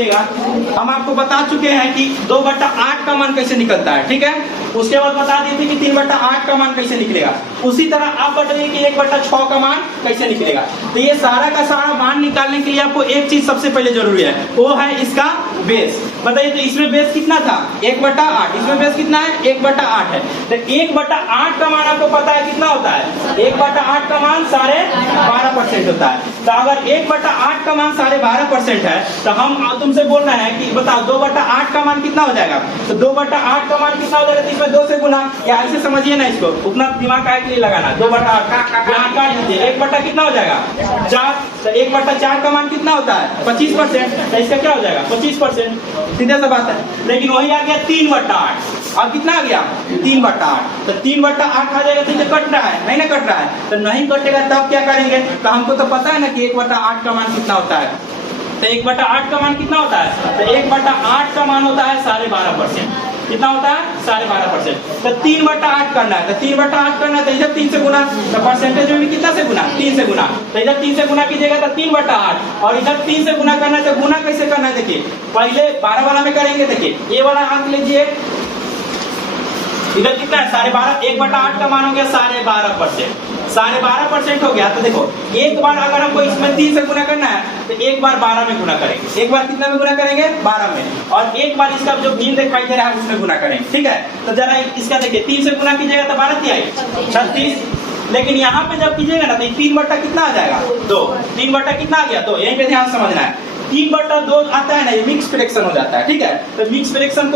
लीजिएगा, हम आपको बता चुके हैं कि 2/8 का मान कैसे निकलता है, ठीक है। उसके बाद बता दिए थे कि 3/8 का मान कैसे निकलेगा। उसी तरह आप बताइए कि 1/6 का मान कैसे निकलेगा। तो ये सारा का सारा मान निकालने के लिए आपको एक चीज सबसे पहले जरूरी है, वो है इसका बेस। बताइए तो इसमें बेस कितना था 1/8, इसमें बेस कितना है 1/8 है। तो 1/8 का मान आपको पता है कितना होता है, 1/8 का मान 12.5% होता है। तो अगर 1/8 का मान 12.5% है तो हम तुमसे बोलना है कि बताओ 2/8 का मान कितना हो जाएगा। तो 2/8 का मान कितना हो जाएगा, तो इसमें 2 से गुना, या ऐसे समझिए ना इसको, उतना दिमाग का लिए लगाना। 2/8 काट दीजिए, 1 कितना हो जाएगा 4। तो 1/4 का मान कितना होता है 25%। तो इसका क्या हो जाएगा 25%, सीधा सा बात है। लेकिन वही आ गया 3/8, और कितना आ गया 3/8। तो 3/8 आ जाएगा, तो कट रहा है नहीं ना, कट रहा है। तो नहीं कटेगा तब क्या करेंगे, तो हमको तो पता है ना कि 1/8 का मान कितना होता है। तो 1/8 का मान कितना होता है, तो 1/8 का मान होता है 12.5%। कितना होता है 12.5%। तो 3/8 करना है, तो 3/8 करना है तो इधर 3 से गुना, तो परसेंटेज में भी कितना से गुना 3 से गुना। तो इधर 3 से गुना कीजिएगा तो 3/8, और इधर 3 से गुना करना है। तो गुना कैसे करना है, देखिए पहले 12 वाला में करेंगे। देखिए ये वाला आंक लीजिए, इधर कितना है 12.5, 1/8 का मान हो गया 12.5%, 12.5% हो गया। तो देखो एक बार अगर हमको इसमें 3 से गुना करना है तो एक बार 12 में गुना करेंगे, एक बार कितना में गुना करेंगे 12 में, और एक बार इसका जो भिन्न दिखाई दे रहा है उसमें गुना करेंगे, ठीक है। तो जरा इसका देखिए 3 से गुना कीजिएगा तो 12 क्या है 36। लेकिन यहाँ पे जब कीजिएगा ना तो 3 कितना आ जाएगा 2, 3 कितना आ गया 2, यहीं पे ध्यान समझना है। 3/2 आता है ना, ये मिक्स फ्रैक्शन हो जाता है, ठीक है। तो मिक्स फ्रैक्शन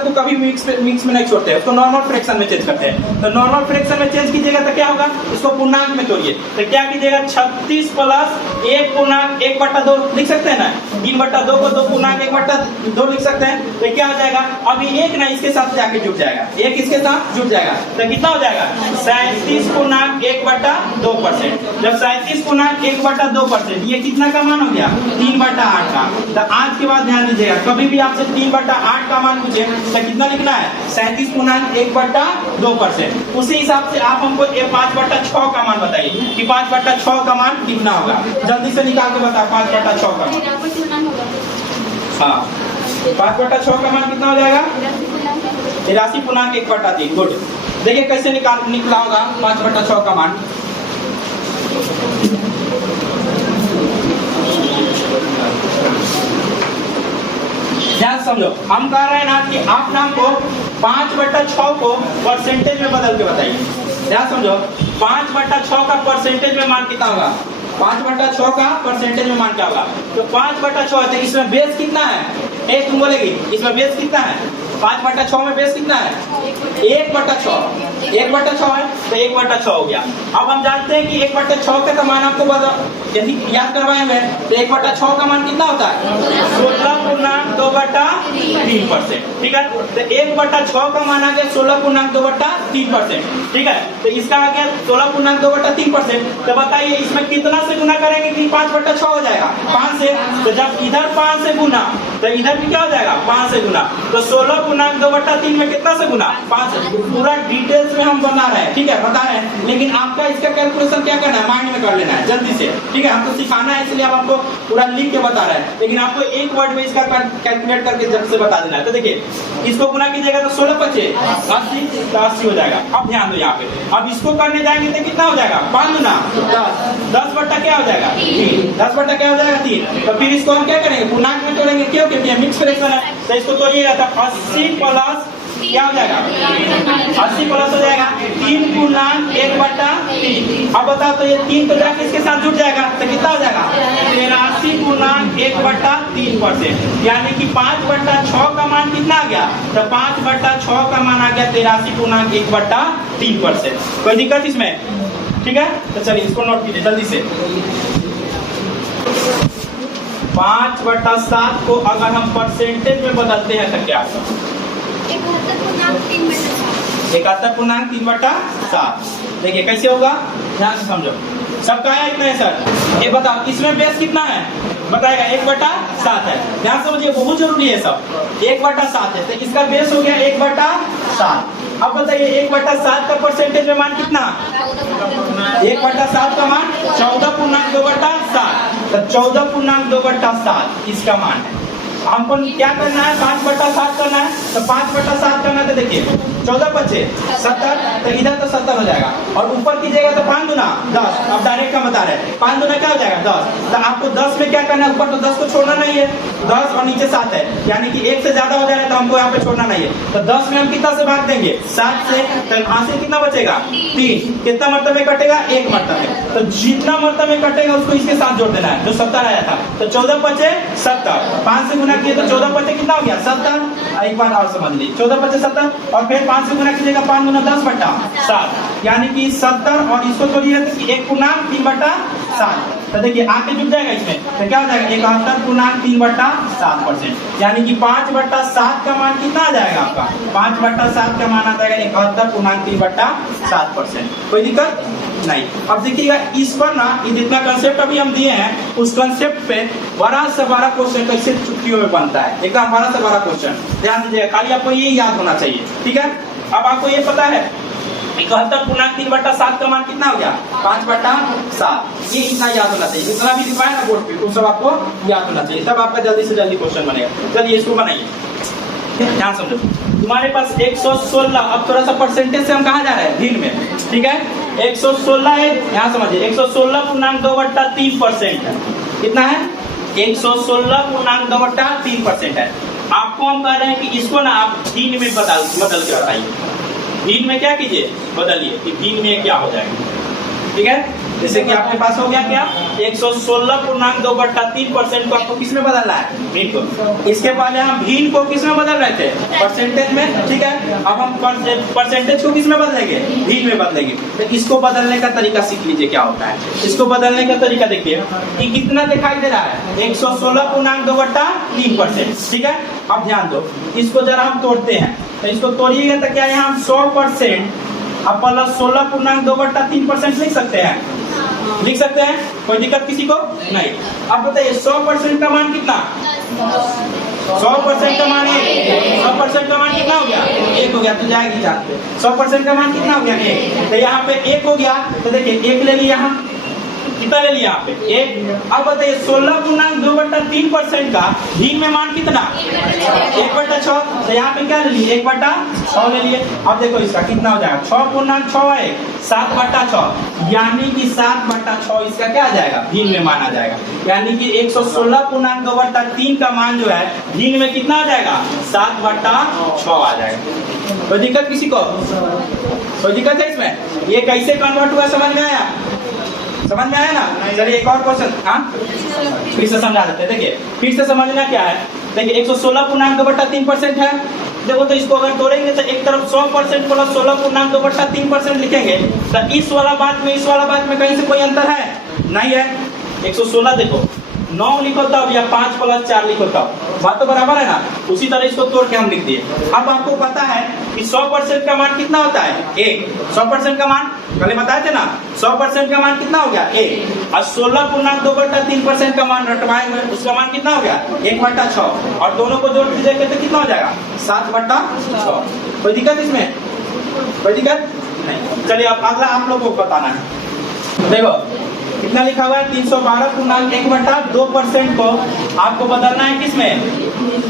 को कभी मिक्स में नहीं छोड़ते हैं, उसको नॉर्मल फ्रैक्शन में चेंज करते हैं। तो नॉर्मल फ्रैक्शन में चेंज कीजिएगा तो क्या होगा, इसको पूर्णांक में तोड़िए। तो क्या कीजिएगा 36 प्लस 1/2 लिख सकते हैं ना, 3/2 को 2/1/2 लिख सकते हैं। तो क्या हो जाएगा, अभी एक ना इसके साथ जाके जुड़ जाएगा, एक इसके साथ जुड़ जाएगा। तो कितना हो जाएगा 37/1/2%। जब 37/1/2%, ये कितना का मान हो गया 3/8 का। तो आज के बाद ध्यान दीजिएगा, कभी भी आपसे 3/8 का मान पूछे तो कितना लिखना है 37/1/2%। उसी हिसाब से आप हमको 5/6 का मान बताइए कि 5/6 का मान कितना होगा। जल्दी से निकाल के बताओ 5/6 का मान। हाँ 5/6 का मान कितना हो जाएगा 83.1/3। गुड, देखिए कैसे निकला होगा 5/6 का मान। ध्यान समझो, हम कह रहे हैं ना कि आप नाम को 5/6 को परसेंटेज में बदल के बताइए। ध्यान समझो, 5/6 का परसेंटेज में मान कितना होगा, 5/6 का परसेंटेज में मान क्या होगा। तो 5/6 है, इसमें बेस कितना है, एक तुम बोलेगी इसमें बेस कितना है, 5/6 में बेस कितना है 1/6 है, तो 1/6 हो गया। अब हम जानते हैं कि 1/6 का मान आपको यदि याद करवाएंगे तो 1/6 का मान कितना होता है 16.2/3%, ठीक है। तो 1/6 का मान आ गया 16.2/3%, ठीक है। तो इसका आ गया 16.2/3%। तो बताइए इसमें कितना से गुना करेंगे कि 5/6 हो जाएगा 5 से। तो जब इधर 5 से गुना तो इधर भी क्या हो जाएगा 5 से गुना। तो 16.2/3 में कितना से गुना 5 से। पूरा डिटेल्स में हम बता रहे हैं, ठीक है, बता रहे हैं। लेकिन आपका इसका कैलकुलेशन क्या करना है, माइंड में कर लेना है जल्दी से, ठीक है। हमको सिखाना है इसलिए आप आपको पूरा लिख के बता रहे हैं, लेकिन आपको एक वर्ड में इसका कैलकुलेट करके जब से बता देना है। तो देखिए इसको गुना कीजिएगा तो 16×5 = 80, तो 80 हो जाएगा। अब ध्यान दो यहाँ पे, अब इसको करने जाएंगे तो कितना हो जाएगा 5 गुना 10 बट्टा क्या हो जाएगा 3, 10 बट्टा क्या हो जाएगा 3। तो फिर इसको हम क्या करेंगे पूर्णांक में तोड़ेंगे, क्यों, क्योंकि मिक्स फ्रैक्शन है। तो इसको तोड़िएगा तो 80 प्लस क्या हो जाएगा 80 प्लस हो जाएगा 3/1/3। अब बताओ तो ये 3 तो जाके इसके साथ जुड़ जाएगा तो कितना हो जाएगा 83.1/3%। यानी कि 5/6 का मान कितना आ गया, तो 5/6 का मान आ गया 83.1/3%। कोई दिक्कत इसमें, ठीक है। तो चलिए इसको नोट कीजिए जल्दी से। 5/7 को अगर हम परसेंटेज में बदलते हैं तो क्या होगा 71.3/7। देखिए कैसे होगा, ध्यान से समझो। सबका आया इतना है सर, ये बताओ इसमें बेस कितना है बताएगा 1/7 है। ध्यान समझिए बहुत जरूरी है सब, 1/7 है। तो इसका बेस हो गया 1/7। अब बताइए 1/7 का परसेंटेज में मान कितना, 1/7 का मान 14.2/7। तो 14.2/7 इसका मान है। हमको क्या करना है, 5/7 करना है। तो 5/7 करना है तो देखिए 14 बचे 70, तो इधर तो 70 हो जाएगा और ऊपर कीजिएगा तो 5 दूना 10। अब डायरेक्ट का बता रहे हैं 5 दूना क्या हो जाएगा 10। तो आपको 10 में क्या करना है, ऊपर तो 10 को छोड़ना नहीं है, 10 और नीचे 7 है, यानी कि 1 से ज्यादा हो जा रहा है तो हमको यहाँ पे छोड़ना नहीं है। तो 10 में हम कितना से भाग देंगे, 7 से। तो यहाँ से कितना बचेगा 3। कितना मरतबे कटेगा, 1 मरतबे। तो जितना मरतबे कटेगा उसको इसके साथ जोड़ देना है, जो 70 आया था। तो 14 बचे 70, 5 से गुना किए तो 14 बचे कितना हो गया 70। एक बार और समझ लीजिए, 14 बचे 70 और फिर 5 से गुना कीजिएगा, 5 गुना 10/7, यानी कि 70 और इसको तोड़िए तो 1/3/7। तो देखिए आके जुड़ जाएगा इसमें, तो क्या हो जाएगा 71.3/7%, यानी कि 5/7 का मान कितना आ जाएगा आपका, 5/7 का मान आ जाएगा 71.3/7%। कोई दिक्कत नहीं। अब देखिएगा इस पर ना, ये जितना कंसेप्ट अभी हम दिए हैं उस कंसेप्ट पे 12 से 12 क्वेश्चन कैसे चुटकियों में बनता है, एकदम 12 से 12 क्वेश्चन ध्यान दीजिएगा, खाली आपको ये याद होना चाहिए, ठीक है। अब आपको ये पता है 71.3/7 का मान कितना हो गया 5/7, ये इतना याद होना चाहिए, जितना भी लिखा है ना बोर्ड पे वो सब आपको याद होना चाहिए, तब आपका जल्दी से जल्दी क्वेश्चन बनेगा। चलिए इसको बनाइए, ध्यान समझो। तुम्हारे पास 116, अब थोड़ा सा परसेंटेज से हम कहाँ जा रहे हैं, भिन्न में, ठीक है। 116 है, यहाँ समझिए 116.2/3% है, कितना है 116.2/3% है। आपको हम कह रहे हैं कि इसको ना आप भिन्न में बदल के बताइए, भिन्न में क्या कीजिए बदलिए कि भिन्न में क्या हो जाएगा, ठीक है। जैसे कि आपके पास हो गया क्या 116.2/3% को आपको किस में बदलना है, भिन्न को। इसके पहले हम भिन्न को किस में बदल रहे थे, परसेंटेज में, ठीक है। अब हम परसेंटेज को किस में बदलेंगे, भिन्न में बदलेंगे। तो इसको बदलने का तरीका सीख लीजिए क्या होता है। इसको बदलने का तरीका देखिए कि कितना दिखाई दे रहा है 116.2/3%, ठीक है। अब ध्यान दो, इसको जरा हम तोड़ते हैं, तो इसको तोड़िएगा तो क्या यहाँ हम 100% अब प्लस 16.2/3% लिख सकते हैं, लिख सकते हैं, कोई दिक्कत किसी को नहीं। अब बताइए 100% का मान कितना, 100% का मान 1, 100% का मान कितना हो गया 1 हो गया, तो जाएगी जानते 100% का मान कितना हो गया 1, तो यहाँ पे 1 हो गया। तो देखिए 1 ले लिया, हम कितना ले लिया यहाँ पे 1। अब बताइए 16.2/3% का भिन्न में मान कितना 1/6, तो यहाँ पे क्या ले लिए 1/6 ले लिए। अब देखो इसका कितना हो जाएगा 6.6 है 7/6, यानी कि 7/6 इसका क्या आ जाएगा भिन्न में मान आ जाएगा, यानी कि 116.2/3 का मान जो है भिन्न में कितना आ जाएगा 7/6 आ जाएगा। कोई दिक्कत किसी को, कोई दिक्कत है इसमें, ये कैसे कन्वर्ट हुआ समझ में आया, समझ में आया ना। चलिए एक और क्वेश्चन, हाँ फिर से समझा देते हैं। देखिए फिर से समझना क्या है, देखिए 116.2/3% है। देखो तो इसको अगर तोड़ेंगे तो एक तरफ 100% प्लस 16.2/3% लिखेंगे, तो इस वाला बात में इस वाला बात में कहीं से कोई अंतर है नहीं है। 116 देखो 9 लिखो तब या 5 + 4 लिखो तब, बात तो बराबर है ना। उसी तरह इसको तोड़ के हम लिख दिए। अब आपको पता है कि 100% का मान कितना होता है 1, 100% का मान पहले बताए थे ना, 100% का मान कितना हो गया 1, और 16.2/3% का मान रटवाए हुए उसका मान कितना हो गया 1/6, और दोनों को जोड़ दीजिएगा तो कितना हो जाएगा 7/6। कोई दिक्कत इसमें, कोई दिक्कत नहीं। चलिए अब अगला आप लोगों को बताना है। देखो कितना लिखा हुआ है 312.1/2% को आपको बदलना है किसमें,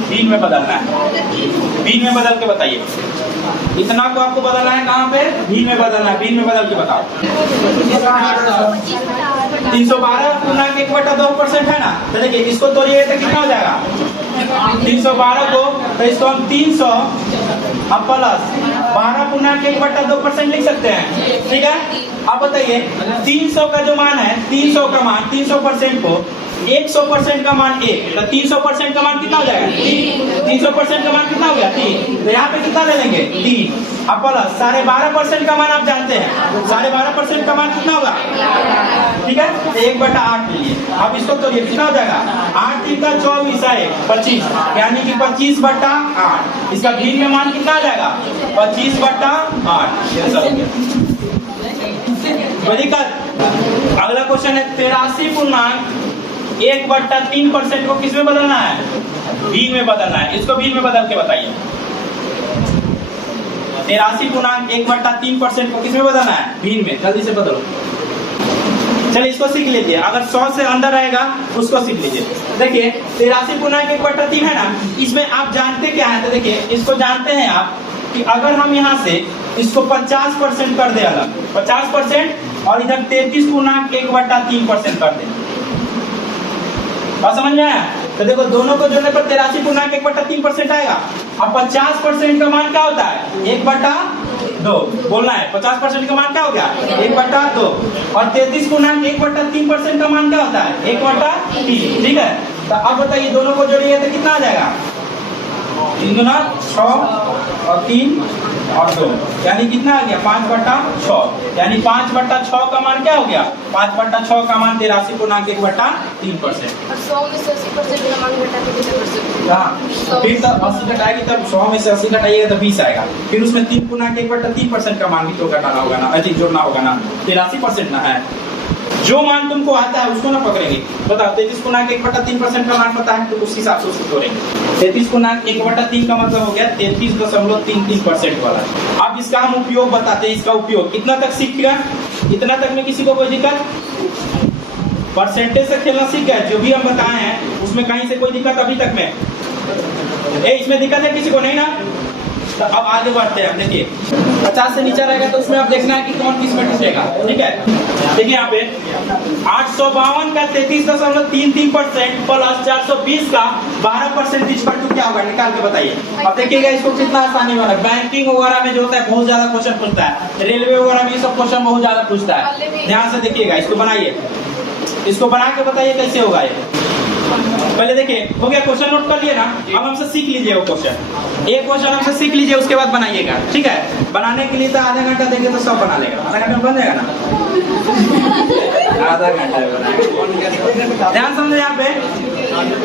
भिन्न में बदलना है। भिन्न में बदल के बताइए, इतना को आपको बदलना है कहाँ पे, भिन्न में बदलना है। भिन्न में बदल के बताओ 312.1/2% है ना। तो देखिए इसको तोड़िए तो कितना हो जाएगा 312 को, तो इसको हम 300 अब प्लस 12.1/2% लिख सकते हैं, ठीक है। अब बताइए 300 का जो मान है 300 का मान 300% को 100% का मान 1, तो 300% का मान कितना हो जाएगा 3, 300% का मान कितना हो गया 3, तो यहाँ पे कितना ले लेंगे 3, अब प्लस 12.5% का मान आप जानते हैं, 12.5% का मान कितना होगा, ठीक है, तो 1/8 ले लिए। अब इसको तो ये कितना हो जाएगा 8 3 का 24 है 25, यानी कि 25/8, इसका भिन्न में मान कितना आ जाएगा 25/8। अगला क्वेश्चन है 83.1/3% को किस में बदलना है, भिन्न में बदलना है। इसको भिन्न में बदल के बताइए 83.1/3% को किस में बदलना है, भिन्न में, जल्दी से बदलो। चलिए इसको सीख लीजिए, अगर 100 से अंदर आएगा उसको सीख लीजिए। देखिए 83 गुना 1/3 है ना, इसमें आप जानते क्या है, तो देखिए इसको जानते हैं आप कि अगर हम यहाँ से इसको 50% कर दे, अलग 50% और इधर 33 गुना 1/3% कर दे, बात समझ में आया? तो देखो दोनों को जोड़ने पर 83 गुना 1/3% आएगा। अब 50% का मान क्या होता है? 1/2 बोलना है। 50% का मान क्या हो गया? 1/2। और 33 गुना 1/3% का मान क्या होता है? 1/3। ठीक है, तो अब बताइए दोनों को जोड़िए तो कितना आ जाएगा? 3 गुना 6 और 3 और 2, यानी कितना आ गया? 5/6। यानी 5/6 का मान क्या हो गया? 5/6 का मान 83 गुना 1/3%। और 100 में से 80% का मान घटा के कितना परसेंट? हाँ, फिर तो 80 घटाएगी तब 100 में से 80 घटाइएगा तो 20 आएगा। फिर उसमें 3 गुना 1/3% का मान भी तो घटाना होगा ना, अधिक जोड़ना होगा ना। 83% ना है, जो मान तुमको आता है उसको ना पकड़ेंगे। बताओ 33 गुना 1/3% का मान पता है तो उस हिसाब से उसको तोड़ेंगे। 33 गुना 1/3 का मतलब हो गया 33.33% वाला। अब इसका हम उपयोग बताते हैं। इसका उपयोग इतना तक सीख गया, इतना तक में किसी को कोई दिक्कत? परसेंटेज से खेलना सीख गया, जो भी हम बताए हैं उसमें कहीं से कोई दिक्कत अभी तक में? इसमें दिक्कत है किसी को? नहीं ना। तो अब आगे बढ़ते हैं। देखिए 50 से नीचे रहेगा तो उसमें अब देखना है कि कौन किस में टूटेगा। ठीक है, देखिए यहाँ पे 852 का 33.33% प्लस 420 का 12% पर टू क्या होगा? निकाल के बताइए। अब देखिएगा इसको कितना आसानी वाला। बैंकिंग वगैरह में जो होता है बहुत ज्यादा क्वेश्चन पूछता है, रेलवे वगैरह में ये सब क्वेश्चन बहुत ज्यादा पूछता है। ध्यान से देखिएगा, इसको बनाइए, इसको बना के बताइए कैसे होगा ये। पहले देखिए, हो गया? क्वेश्चन नोट कर लिए ना? अब हमसे सीख लीजिए वो क्वेश्चन। एक क्वेश्चन हमसे सीख लीजिए, उसके बाद बनाइएगा। ठीक है, बनाने के लिए तो आधा घंटा देंगे तो सब बना लेगा। आधा घंटा में बन जाएगा ना? आधा घंटा में बनाएगा। ध्यान समझे यहाँ पे,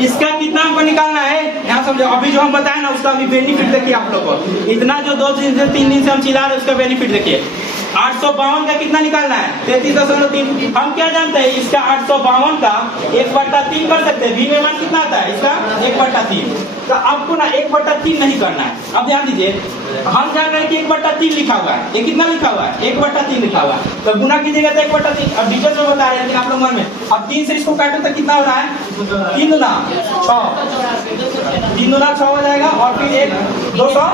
इसका कितना हमको निकालना है यहाँ समझो। अभी जो हम बताए ना उसका अभी बेनिफिट देखिए आप लोग को। इतना जो 2 दिन से 3 दिन से हम चिल्ला रहे उसका बेनिफिट देखिए। 852 का कितना निकालना है? 33.3। हम क्या जानते हैं? इसका 852 का 1/3 कर सकते हैं। v में मान कितना आता है इसका? 1/3। तो आपको ना 1/3 नहीं करना है। अब ध्यान दीजिए, हम जान रहे हैं कि 1/3 लिखा हुआ है। ये कितना लिखा हुआ है? 1/3 लिखा हुआ है। तो गुना कीजिएगा तो 1/3। अब डिटेल में बता रहे हैं लेकिन आप लोग मन में। अब 3 से इसको काटो तो कितना हो रहा है? 3 गुना 6। 3 गुना 6 हो जाएगा और फिर 284,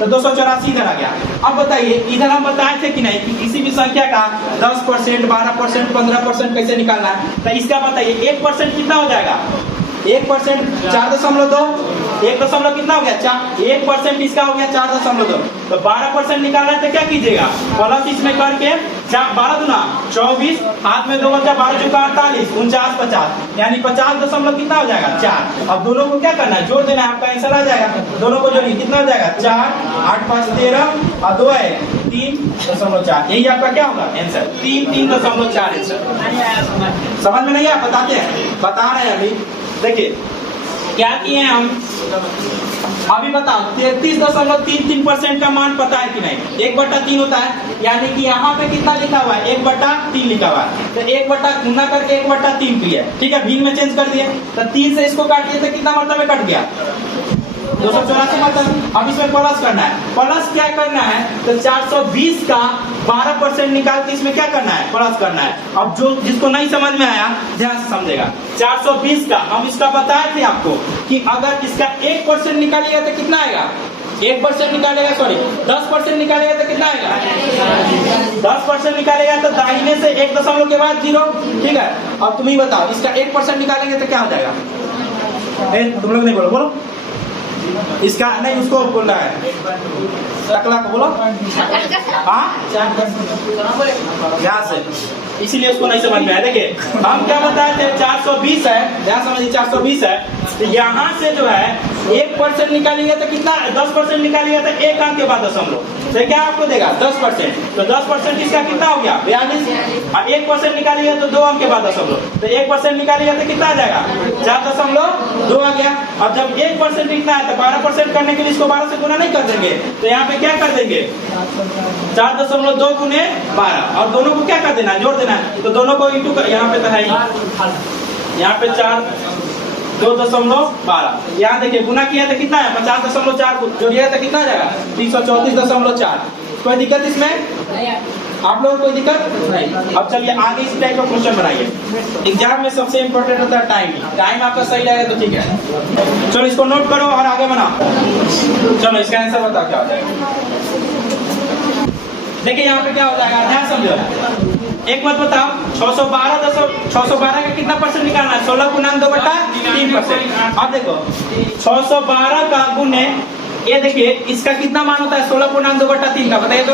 तो 284 इधर आ गया। अब बताइए इधर हम बताए थे कि नहीं कि किसी भी संख्या का 10%, 12%, 15% कैसे निकालना है? तो इसका बताइए 1% कितना हो जाएगा? 1% 4.2। 1 कितना हो गया? 1% इसका हो गया 4.2। तो 12% निकालना है तो क्या कीजिएगा? प्लस इसमें करके 12 गुना 24, हाथ में 2 बचा, 12 चौका 48, 49 50, यानी 50 कितना हो जाएगा? 4। अब दोनों को क्या करना है? जोड़ देना है, आपका आंसर आ जाएगा। दोनों को जोड़िए, कितना हो जाएगा? 4 8 5 13 और 2 है 3.4। यही आपका क्या होगा आंसर? 3.4 आंसर। समझ में नहीं है? बताते हैं, बता रहे हैं अभी। देखिए क्या किए हैं हम अभी, बताओ 33.33% का मान पता है कि नहीं? 1/3 होता है, यानी कि यहाँ पे कितना लिखा हुआ है? 1/3 लिखा हुआ है। तो 1 गुना करके 1/3 किया। ठीक है, भीन में चेंज कर दिए तो 3 से इसको काट दिए तो कितना मतलब में कट गया? 284 मतलब। अब इसमें प्लस करना है। प्लस क्या करना है? तो 420 का 12% निकाल के इसमें क्या करना है? प्लस करना है। अब जो जिसको नहीं समझ में आया ध्यान से समझेगा। 420 का हम इसका बताए थे आपको कि अगर इसका 1% निकालिएगा तो कितना आएगा? 1% निकालेगा, सॉरी 10% निकालेगा तो कितना आएगा? 10% निकालेगा तो दाहिने से 1 दशमलव के बाद 0। ठीक है, अब तुम ही बताओ इसका 1% निकालेंगे तो क्या हो जाएगा? तुम लोग नहीं बोलो, बोलो इसका नहीं, उसको बोलना है, टकला को बोलो। हाँ यहाँ से, इसीलिए उसको नहीं समझ में आया। देखिए हम क्या बताए थे? 420 है, ध्यान समझिए 420 है। तो यहाँ से जो है 1% निकालिएगा तो कितना? 10% निकालिएगा तो 1 अंक के बाद दशमलव, तो क्या आपको देगा? 10%। तो 10% इसका कितना हो गया? 42। और 1% निकालिएगा तो 2 अंक के बाद दशमलव, तो 1% निकालिएगा तो कितना आ जाएगा? 4.2 आ गया। और जब 1% इतना है तो 12% करने के लिए इसको 12 से गुना नहीं कर देंगे, तो यहाँ पे क्या कर देंगे? 4.2 गुने 12, और दोनों को क्या कर देना है? जोड़ देना है। तो दोनों को इंटू कर, यहाँ पे तो है यहाँ पे 2.12। यहाँ देखिए गुना किया तो कितना है? 50.4 जोड़िएगा तो कितना आ जाएगा? 334.4। कोई दिक्कत इसमें? आप लोगों को कोई दिक्कत नहीं? अब चलिए आगे इस टाइप का क्वेश्चन बनाइए। एग्जाम में सबसे इंपॉर्टेंट होता है टाइम। टाइम आपका सही रहेगा तो ठीक है। चलो इसको नोट करो और आगे बनाओ। चलो इसका आंसर बताओ क्या हो जाएगा। देखिए यहाँ पे क्या हो जाएगा, ध्यान समझो। एक बात बताओ, 612 का कितना परसेंट निकालना है? 16.2/3%। अब देखो 612 का गुने ये देखिए इसका कितना मान होता है 16.2/3 का, बताइए तो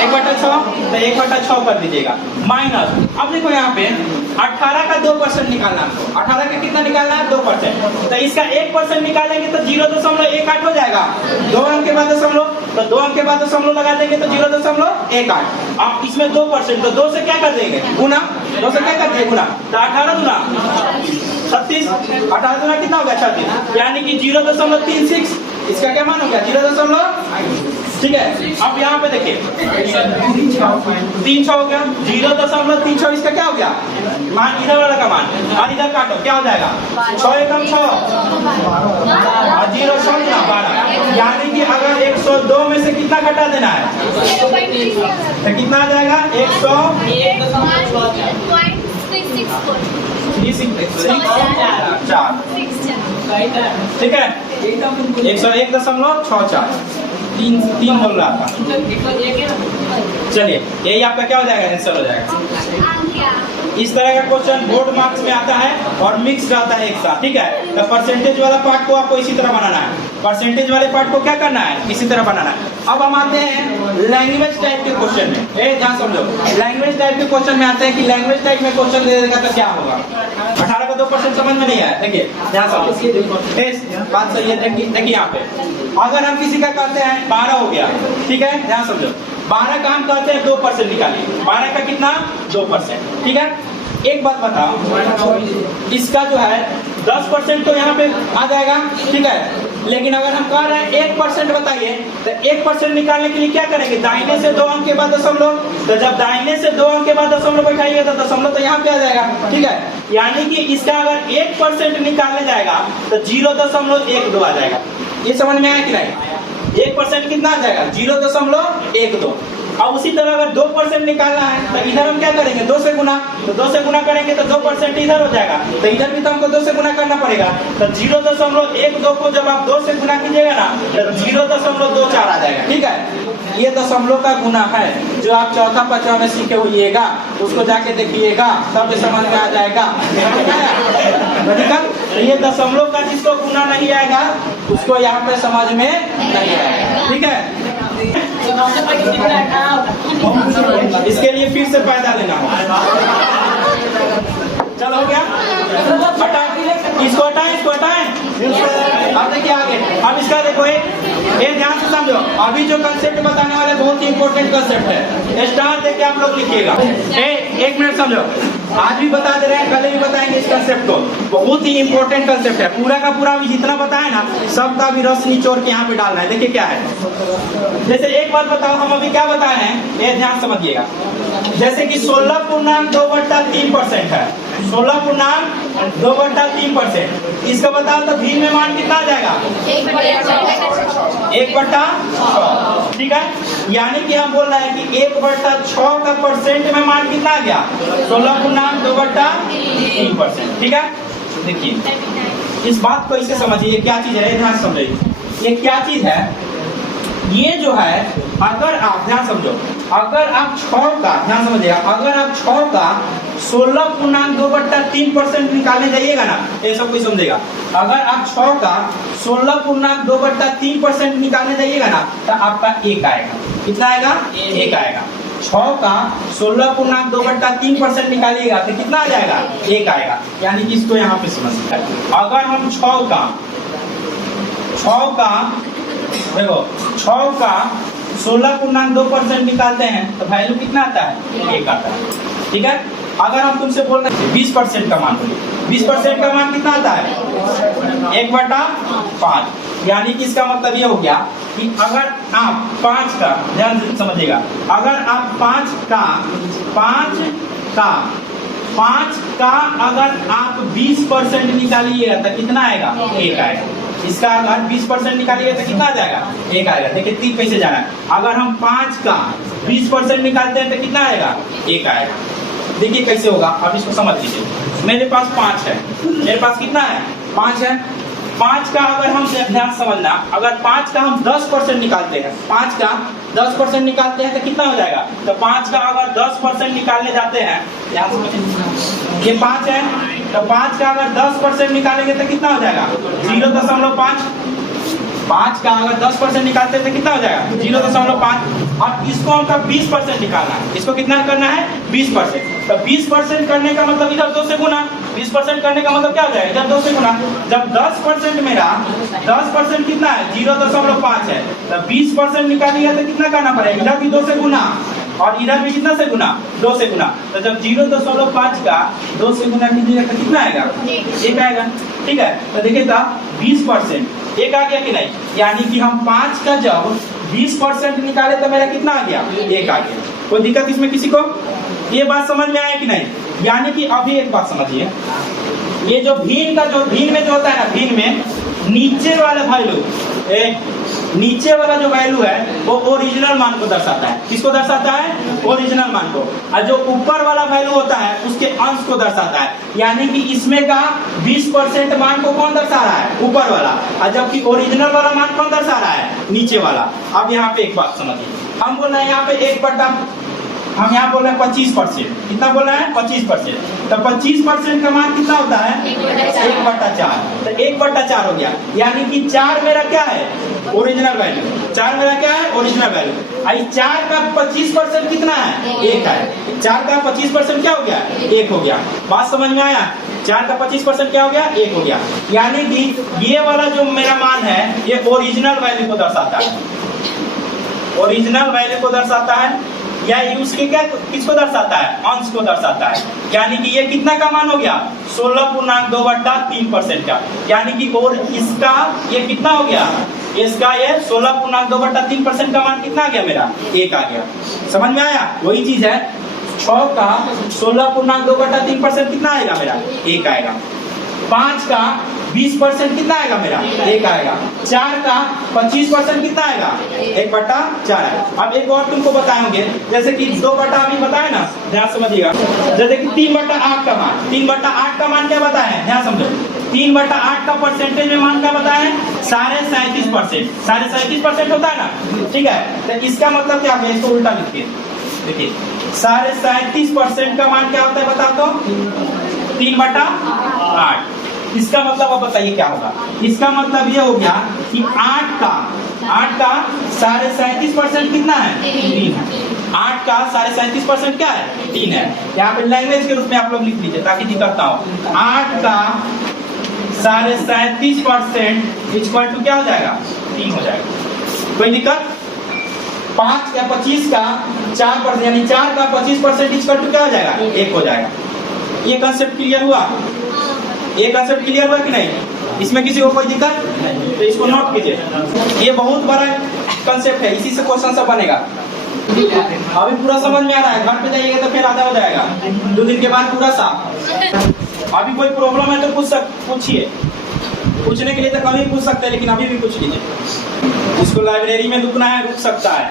1/6, तो 1/6 कर दीजिएगा माइनस। अब देखो यहाँ पे 18 का 2% निकालना है। 18 का कितना निकालना है? 2%। तो इसका 1% निकालेंगे तो 0.18 हो जाएगा। 2 अंक के बाद दशमलव, तो 2 अंक के बाद दशमलव लगा देंगे तो 0.18। अब इसमें 2%, तो 2 से क्या कर देंगे? गुना। 2 से क्या कर देंगे? गुना। तो 18 गुना 36, 18 गुना कितना हो गया? 36, यानी कि 0.36। इसका क्या मान हो गया? 0. ठीक है। अब यहाँ पे देखिए 300 हो गया। 0.300 इसका क्या हो गया? मान इधर वाला का मान, और इधर काटो क्या हो जाएगा? 6 एकम 6 और 0 12, यानी कि अगर 102 में से कितना घटा देना है तो कितना आ जाएगा? 104। ठीक है। 101.64, 3 बोल रहा था। चलिए यही आपका क्या हो जाएगा? आंसर हो जाएगा। इस तरह का क्वेश्चन बोर्ड मार्क्स में आता है और मिक्स आता है एक साथ। ठीक है। तो परसेंटेज वाला पार्ट को आपको इसी तरह बनाना है। परसेंटेज वाले पार्ट को क्या करना है? इसी तरह बनाना है। अब हम आते हैं लैंग्वेज टाइप के क्वेश्चन में। ध्यान समझो, लैंग्वेज टाइप के क्वेश्चन में आते हैं कि लैंग्वेज टाइप में क्वेश्चन दे देगा तो क्या होगा। 18 का 2% समझ में नहीं आया। देखिए ध्यान समझो, बात सही है। देखिए यहाँ पे अगर हम किसी का कहते हैं 12 हो गया, ठीक है, ध्यान समझो, 12 का हम कहते हैं 2% निकालिए। 12 का कितना? 2%। ठीक है। एक बात बताओ, इसका जो है 10% तो यहाँ पे आ जाएगा। ठीक है। लेकिन अगर हम कह रहे हैं 1% बताइए, तो 1% निकालने के लिए क्या करेंगे? दाहिने से 2 अंक के बाद दशमलव। तो जब दाहिने से 2 अंक के बाद दशमलव बैठाइए तो दशमलव तो यहाँ पे आ जाएगा। ठीक है। यानी कि इसका अगर 1% निकालने जाएगा तो 0.12 आ जाएगा। ये समझ में आया कि नहीं? 1% कितना आ जाएगा? 0.12। अब उसी तरह अगर 2% निकालना है तो इधर हम क्या करेंगे? 2 से गुना। तो 2 से गुना करेंगे तो 2% इधर हो जाएगा, तो इधर भी तो हमको 2 से गुना करना पड़ेगा। तो 0.12 को जब आप 2 से गुना कीजिएगा ना तो 0.24 आ जाएगा। ठीक है। ये दशमलव का गुना है जो आप चौथा पांचवा में सीखे हुईएगा, उसको जाके देखिएगा तब समझ में आ जाएगा। तो ये दशमलव का जिसको गुना नहीं आएगा उसको यहाँ पे समझ में नहीं आएगा। ठीक है। इसके लिए फिर से पैदा लेना होगा। चलो हो गया। हटाएं इसको, हटाएं इसको, हटाएं। अब देखिए आगे। अब इसका देखो ये ध्यान से समझो। अभी जो कंसेप्ट बताने वाले बहुत ही इंपॉर्टेंट कंसेप्ट है। स्टार देख के आप लोग लिखिएगा। 1 मिनट समझो। आज भी बता दे रहे हैं, कल भी बताएंगे इस कंसेप्ट को। बहुत ही इंपॉर्टेंट कंसेप्ट है। पूरा का पूरा भी जितना बताए ना सबका भी रस निचोड़ के यहाँ पे डालना है। देखिए क्या है। जैसे एक बात बताओ, हम अभी क्या बताए हैं ये ध्यान समझिएगा। जैसे कि 16.2/3% है। 16.2/3%। इसका बताओ तो भी में मान कितना आ जाएगा? 1/6। ठीक है। यानी कि हम बोल रहे हैं कि 1/6 का परसेंट में मान कितना आ गया? 16.2/3%। ठीक है। देखिए इस बात को इसे समझिए, क्या चीज है ध्यान समझिए। ये क्या चीज है? ये जो है अगर आप ध्यान समझो, अगर आप 6 का ध्यान समझिएगा, अगर आप 6 का 16.2/3% निकालने जाइएगा ना, ये सब कोई समझेगा। अगर आप 6 का 16.2/3% निकालने जाइएगा ना तो आपका 1 आएगा। कितना आएगा? 1 आएगा। 6 का 16.2/3% निकालिएगा तो कितना आ जाएगा? 1 आएगा। यानी कि इसको यहाँ पे समझिएगा। अगर हम 6 का देखो 6 का 16.2% निकालते हैं तो वैल्यू कितना आता है? 1 आता है। ठीक है। अगर हम तुमसे बोल रहे हैं 20% का मान, 20% का मान कितना आता है? 1/5। यानी कि इसका मतलब ये हो गया कि अगर आप 5 का ध्यान समझिएगा, अगर आप 5 का अगर आप 20% निकालिएगा तो कितना आएगा? 1 आएगा। इसका अगर 20% निकालिए तो कितना आ जाएगा? 1 आएगा। देखिए 3 कैसे जाना है। अगर हम 5 का 20% निकालते हैं तो कितना आएगा? 1 आएगा। देखिए कैसे होगा, अब इसको समझ लीजिए। मेरे पास 5 है, मेरे पास कितना है? 5 है। 5 का अगर हम ध्यान समझना, अगर 5 का हम 10% निकालते हैं, 5 का 10% निकालते हैं तो कितना हो जाएगा? तो 5 का अगर 10% निकालने जाते हैं, ये 5 है, तो 5 का अगर 10% निकालेंगे तो कितना हो जाएगा? 0.5। 5 का अगर 10% निकालते हैं तो कितना हो जाएगा? 0.5। अब इसको हमको 20% निकालना है। इसको कितना करना है? 20%। तो 20% करने का मतलब इधर 2 से गुना। 20% करने का मतलब क्या हो जाएगा? इधर 2 से गुना। जब 10% मेरा 10% कितना है? 0.5 है। तो 20% निकालिएगा तो कितना करना पड़ेगा? इधर भी 2 से गुना और इधर भी कितना से गुना? 2 से गुना। तो जब 0.5 का 2 से गुना कीजिएगा तो कितना आएगा? 1 आएगा। ठीक है, तो देखिए तो 20% 1 आ गया कि नहीं? यानी कि हम 5 का जब 20% निकाले तो मेरा कितना आ गया? 1 आ गया। कोई दिक्कत इसमें किसी को? ये बात समझ में आया कि नहीं? यानी कि अभी एक बात समझिए, ये जो भीन में जो होता है ना, भीन में नीचे वाला वैल्यू, नीचे वाला जो वैल्यू है वो ओरिजिनल मान को दर्शाता है। किसको दर्शाता है? ओरिजिनल मान को। और जो ऊपर वाला वैल्यू होता है उसके अंश को दर्शाता है। यानी कि इसमें का 20% मान को कौन दर्शा रहा है? ऊपर वाला। और जबकि ओरिजिनल वाला मान कौन दर्शा रहा है? नीचे वाला। अब यहाँ पे एक बात समझिए, हम बोल रहे हैं यहाँ पे 1/, हम यहाँ बोल रहे हैं 25%। कितना बोल रहे हैं? 25%। तो 25% का मान कितना होता है? 1/4। तो 1/4 हो गया। यानी कि 4 मेरा क्या है? Original value. 4 मेरा क्या है? Original value. आई 4 का 25% कितना है? 1 है। 4 का 25% क्या हो गया? 1 हो गया। बात समझ में आया? 4 का 25% क्या हो गया? 1 हो गया। यानी कि ये वाला जो मेरा मान है ये ओरिजिनल वैल्यू को दर्शाता है। ओरिजिनल वैल्यू को दर्शाता है या उसके क्या किसको दर्शाता है? अंश को दर्शाता है। यानी कि ये कितना का मान हो गया? 16.2/3% का। यानी कि और इसका ये कितना हो गया? इसका ये 16.2/3% का मान कितना आ गया? मेरा 1 आ गया। समझ में आया? वही चीज है, 6 का 16.2/3% कितना आएगा? मेरा 1 आएगा। 5 का 20% कितना आएगा? मेरा 1 आएगा। 4 का 25% कितना आएगा? 1/4 आएगा। अब एक और तुमको बताएंगे, जैसे कि 2/, अभी बताए ना, ध्यान समझिएगा। जैसे कि 3/8 का मान, 3/8 का मान क्या बताए? ध्यान समझो। 3/8 का परसेंटेज में मान क्या बताए? 37.5%। 37.5% होता है ना? ठीक है, तो इसका मतलब क्या है? इसको उल्टा लिखिए। देखिए 37.5% का मान क्या होता है? बता दो। 3/8। इसका मतलब अब बताइए क्या होगा? इसका मतलब ये हो गया कि 8 का 37.5% कितना है? 3 है। 8 का 37.5% क्या है? 3 है। यहाँ पे लैंग्वेज के रूप में आप लोग लिख लीजिए ताकि दिक्कत ना हो। 8 का 37.5% इक्वल टू क्या हो जाएगा? 3 हो जाएगा। कोई दिक्कत? 5 या 25 का 4%, यानी 4 का 25% इक्वल टू क्या हो जाएगा? 1 हो जाएगा। ये कंसेप्ट क्लियर हुआ? ये कंसेप्ट क्लियर हुआ कि नहीं? इसमें किसी को कोई दिक्कत? तो इसको नोट कीजिए। ये बहुत बड़ा कंसेप्ट है, इसी से क्वेश्चन सब बनेगा। अभी पूरा समझ में आ रहा है? घर पे जाइएगा तो फिर आधा हो जाएगा, 2 दिन के बाद पूरा साफ। अभी कोई प्रॉब्लम है तो पूछिए। पूछने के लिए तो कभी पूछ सकते हैं, लेकिन अभी भी पूछ लीजिए। इसको लाइब्रेरी में रुकना है, रुक सकता है।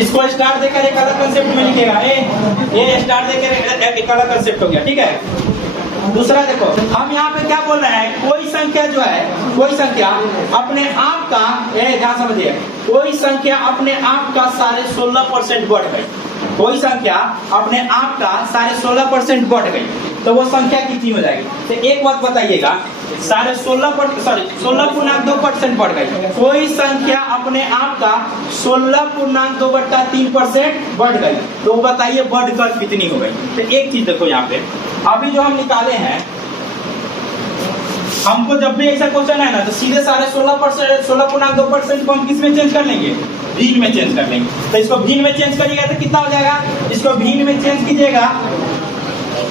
इसको स्टार देकर एक अलग कंसेप्ट में लिखेगा। ये स्टार देकर एक अलग कंसेप्ट हो गया। ठीक है, दूसरा देखो, हम यहाँ पे क्या बोल रहे हैं? कोई संख्या जो है, कोई संख्या अपने आप का, ध्यान समझिए, कोई संख्या अपने आप का 16.5% बढ़ गई। कोई संख्या अपने आप का 16.5% बढ़ गई तो वो संख्या कितनी हो जाएगी? तो एक बात बताइएगा, 16.2% बढ़ गई। कोई संख्या अपने आप का 16.2/3% बढ़ गई तो बताइए बढ़कर कितनी हो गई? तो एक चीज देखो यहाँ पे, अभी जो हम निकाले हैं, हमको जब भी ऐसा क्वेश्चन है ना तो सीधे 16.2% को हम किस में चेंज कर लेंगे? भीन में चेंज कर लेंगे। तो इसको भीन में चेंज करिएगा तो कितना हो जाएगा? इसको भीन में चेंज कीजिएगा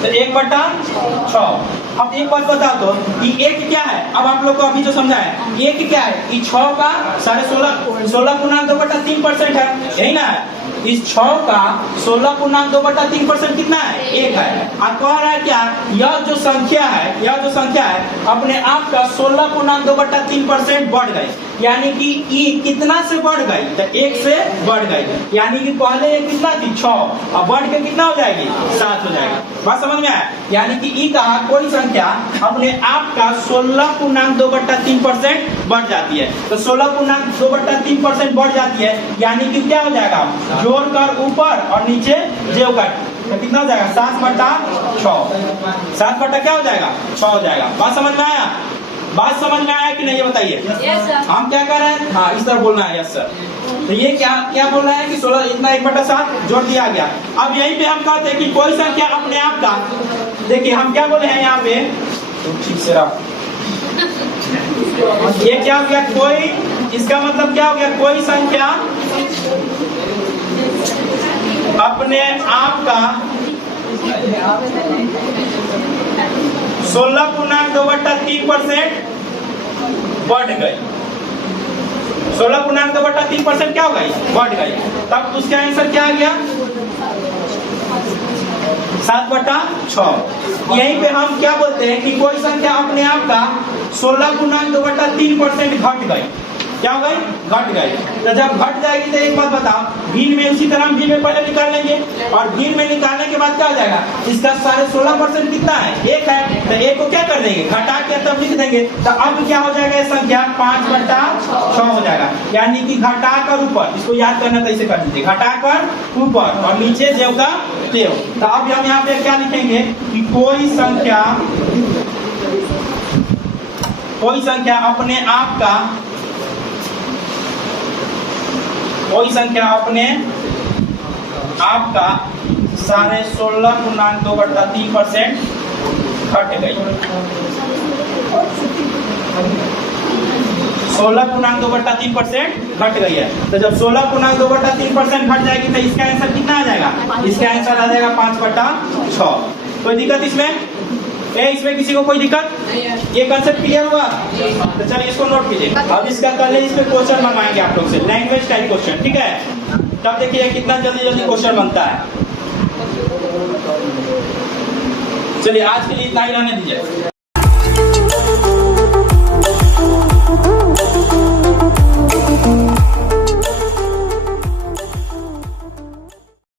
तो 1/6। अब एक बात बता दो कि 1 क्या है? अब आप लोग को अभी जो समझा है, 1 क्या है? कि 6 का 16.2/3% है, यही ना है? इस 6 का 16.2/3% कितना है? 1 है। और कह रहा है क्या, यह जो संख्या है अपने आप का 16.2/3% बढ़ गई, यानी कि ई कितना से बढ़ गई? तो 1 से बढ़ गई, यानी कि पहले ये कितना थी? 6, अब बढ़ के कितना हो जाएगी? 7 हो जाएगा। बात समझ में आया? यानी कि ई कहा कोई संख्या अपने आप का 16.2/3% बढ़ जाती है। तो 16.2/3% बढ़ जाती है, यानी कि क्या हो जाएगा? जोड़कर ऊपर और नीचे जोड़कर तो कितना हो जाएगा? 7/6। 7 क्या हो जाएगा? 6 हो जाएगा। बात समझ में आया? बात समझ में आया कि नहीं, ये बताइए। Yes sir. हम क्या कर रहे हैं? हाँ, इस तरह बोलना है। Yes sir. तो ये क्या बोल रहा है कि 16 इतना 1/7 जोड़ दिया गया। अब यहीं पे हम कहते हैं कि कोई संख्या अपने आप का, देखिए हम क्या बोले हैं यहाँ पे, तो ठीक से रहा, ये क्या हो गया? कोई, इसका मतलब क्या हो गया? कोई संख्या अपने आप का 16.2/3% बढ़ गई। 16.2/3% क्या हो गई? बढ़ गई। तब उसका आंसर क्या आ गया? 7/6। यहीं पे हम क्या बोलते हैं कि कोई संख्या अपने आप का 16.2/3% घट गई। क्या हो गई? घट गई। तो जब घट जाएगी तो एक बात बताओ, भिन्न में उसी तरह हम भिन्न में पहले निकाल लेंगे, और भिन्न में निकालने के बाद क्या हो जाएगा? इसका 16.5% कितना है? 1 है। तो 1 को क्या कर देंगे? घटा के तब लिख देंगे। तो अब क्या हो जाएगा? ये संख्या 5/6 हो जाएगा, यानी कि घटा कर ऊपर, इसको याद करना तो इसे कर दीजिए, घटा कर ऊपर और नीचे जेव का तेव। तो अब हम यहाँ पे क्या लिखेंगे कि कोई संख्या अपने आप का, कोई संख्या अपने आप का 16.2/3% घट गई। 16.2/3% घट गई है। तो जब 16.2/3% घट जाएगी तो इसका आंसर कितना आ जाएगा? इसका आंसर आ जाएगा 5/6। कोई दिक्कत इसमें? इसमें किसी को कोई दिक्कत? ये कंसेप्ट क्लियर हुआ? तो चलिए इसको नोट कीजिए। अब इसका कल इस पे क्वेश्चन मंगवाएंगे आप लोग से, लैंग्वेज टाइप क्वेश्चन, ठीक है? तब देखिए कितना जल्दी क्वेश्चन बनता है। चलिए आज के लिए इतना ही रहने दीजिए।